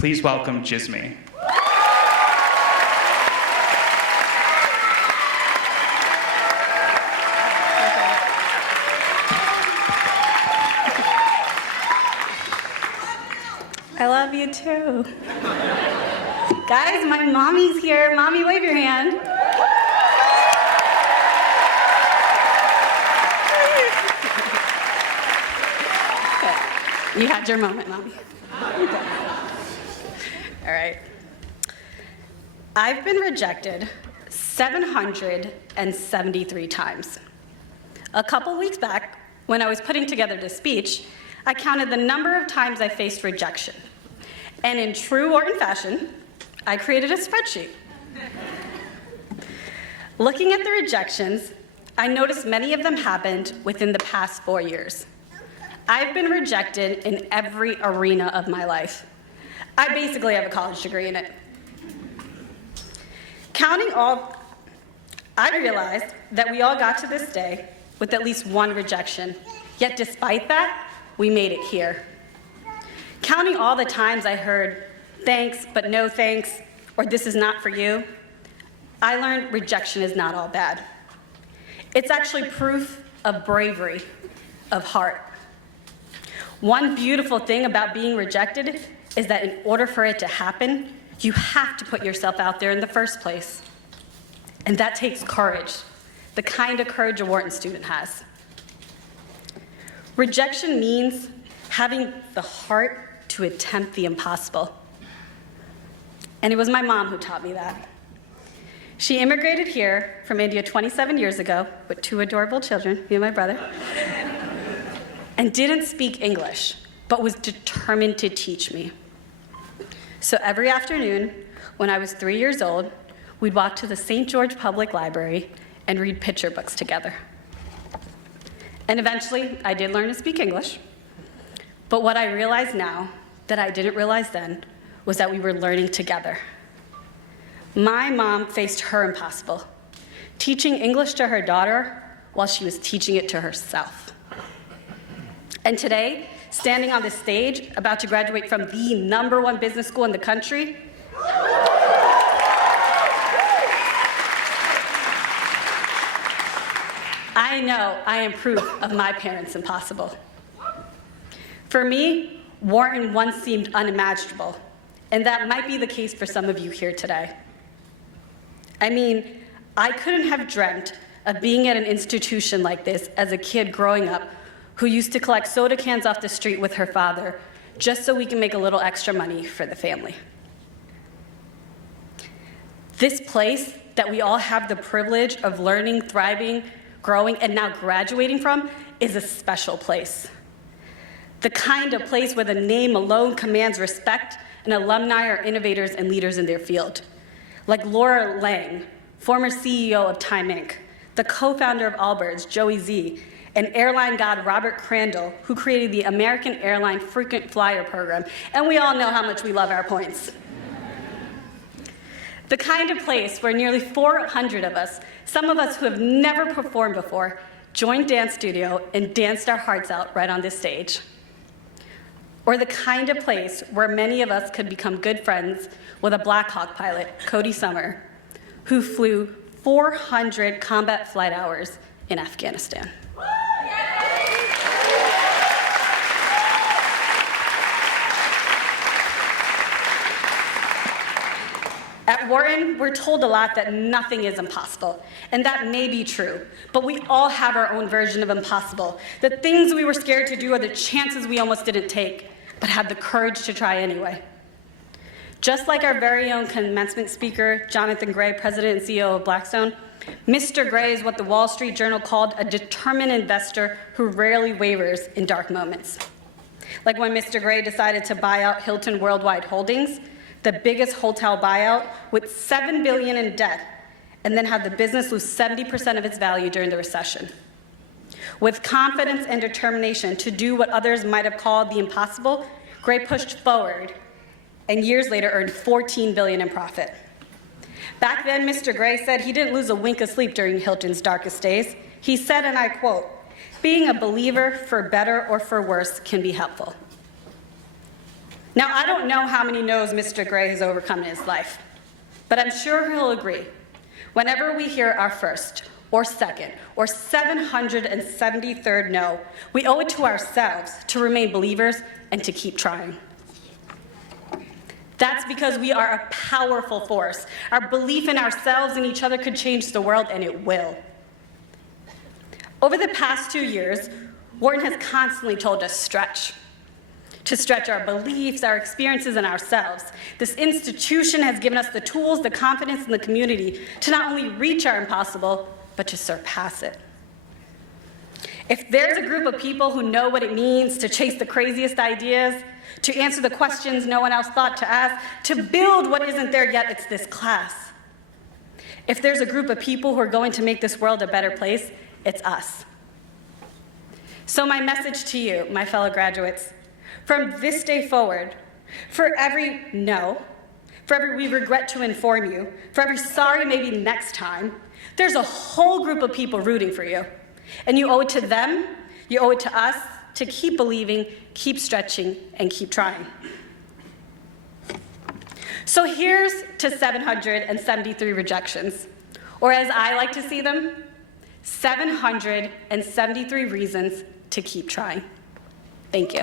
Please welcome Jisme. I love you too. Guys, my mommy's here. Mommy, wave your hand. You had your moment, Mommy. All right. I've been rejected 773 times. A couple weeks back, when I was putting together this speech, I counted the number of times I faced rejection. And in true Wharton fashion, I created a spreadsheet. Looking at the rejections, I noticed many of them happened within the past 4 years. I've been rejected in every arena of my life. I basically have a college degree in it. Counting all, I realized that we all got to this day with at least one rejection. Yet despite that, we made it here. Counting all the times I heard, thanks, but no thanks, or this is not for you, I learned rejection is not all bad. It's actually proof of bravery, of heart. One beautiful thing about being rejected is that in order for it to happen, you have to put yourself out there in the first place. And that takes courage, the kind of courage a Wharton student has. Rejection means having the heart to attempt the impossible. And it was my mom who taught me that. She immigrated here from India 27 years ago with 2 adorable children, me and my brother, and didn't speak English, but was determined to teach me. So every afternoon, when I was 3 years old, we'd walk to the St. George Public Library and read picture books together. And eventually, I did learn to speak English. But what I realize now that I didn't realize then was that we were learning together. My mom faced her impossible, teaching English to her daughter while she was teaching it to herself. And today, standing on this stage, about to graduate from the #1 business school in the country, I know I am proof of my parents' impossible. For me, Wharton once seemed unimaginable, and that might be the case for some of you here today. I mean, I couldn't have dreamt of being at an institution like this as a kid growing up who used to collect soda cans off the street with her father just so we can make a little extra money for the family. This place that we all have the privilege of learning, thriving, growing, and now graduating from is a special place. The kind of place where the name alone commands respect and alumni are innovators and leaders in their field. Like Laura Lang, former CEO of Time Inc., the co-founder of Allbirds, Joey Z, and airline god Robert Crandall, who created the American Airline Frequent Flyer program, and we all know how much we love our points. The kind of place where nearly 400 of us, some of us who have never performed before, joined dance studio and danced our hearts out right on this stage. Or the kind of place where many of us could become good friends with a Black Hawk pilot, Cody Summer, who flew 400 combat flight hours in Afghanistan. At Wharton, we're told a lot that nothing is impossible, and that may be true, but we all have our own version of impossible. The things we were scared to do are the chances we almost didn't take, but had the courage to try anyway. Just like our very own commencement speaker, Jonathan Gray, president and CEO of Blackstone, Mr. Gray is what the Wall Street Journal called a determined investor who rarely wavers in dark moments. Like when Mr. Gray decided to buy out Hilton Worldwide Holdings, the biggest hotel buyout with $7 billion in debt, and then had the business lose 70% of its value during the recession. With confidence and determination to do what others might have called the impossible, Gray pushed forward, and years later earned $14 billion in profit. Back then, Mr. Gray said he didn't lose a wink of sleep during Hilton's darkest days. He said, and I quote, "Being a believer, for better or for worse, can be helpful." Now, I don't know how many no's Mr. Gray has overcome in his life, but I'm sure he'll agree. Whenever we hear our first, or second, or 773rd no, we owe it to ourselves to remain believers and to keep trying. That's because we are a powerful force. Our belief in ourselves and each other could change the world, and it will. Over the past 2 years, Wharton has constantly told us to stretch our beliefs, our experiences, and ourselves. This institution has given us the tools, the confidence, and the community to not only reach our impossible, but to surpass it. If there's a group of people who know what it means to chase the craziest ideas, to answer the questions no one else thought to ask, to build what isn't there yet, it's this class. If there's a group of people who are going to make this world a better place, it's us. So my message to you, my fellow graduates, from this day forward, for every no, for every we regret to inform you, for every sorry maybe next time, there's a whole group of people rooting for you. And you owe it to them, you owe it to us, to keep believing, keep stretching, and keep trying. So here's to 773 rejections, or as I like to see them, 773 reasons to keep trying. Thank you.